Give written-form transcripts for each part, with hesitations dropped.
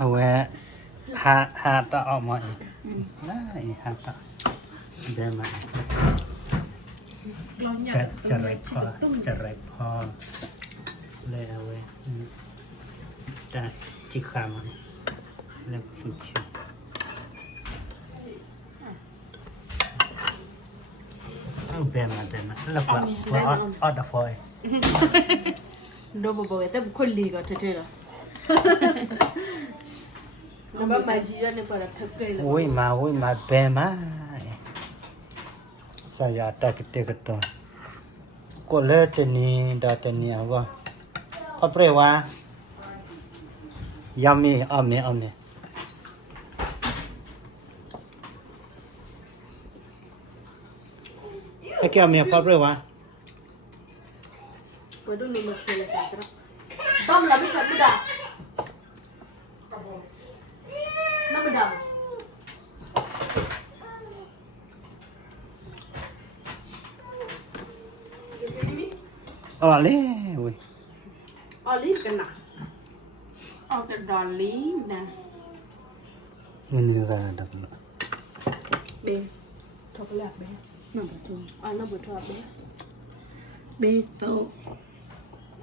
เอาไว้หาตะออกมาอีกได้หาตะเดี๋ยวมาจะไรพอเลยเอาไว้แต่จิกขามันแล้วก็สุดชิวเอาแบบมาแล้วก็ออดฟอย โดบบอกแต่คนลีก็เท่ๆแล้วแล้วแบบมาจีแล้วเนี่ยพอแล้วทึกเลยแล้ว โอ้ยมาแบบมาสายตากเตกตัวก็เลยแต่นี้ดาแต่นี้ว่าพอเปรว่ายามีเอาเมไอ้แกมีพอเปรว่า Waduh nih mas boleh tak? Bam lah bisa beda. Nak beda? อ๋อเลยเว้ย Oli kena. Oh ke dolly nah. มันนี่ก็ดับละ B. Coklat B. Nak betul. Ah nak betul B. B tu.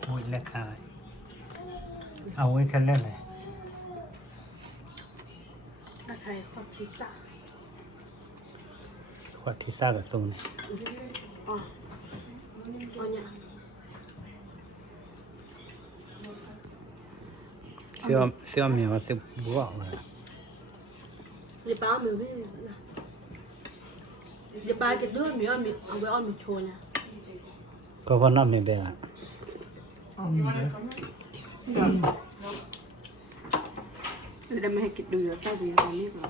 โอ้ยเล็กขายเอาไว้แค่เล่นเลย Nak kaya kau cita. ขวดที่ซ่ากับทรงนี่ Oh. Banyak. เสื้อมีว่าเสื้อบัวเลย Dia bawa mie ni. Dia bawa kedua mie on mie, awal on mie cona. ก็ว่าน้ำไม่แบะ Dia dah mahu kita dulu, tahu dia kami apa.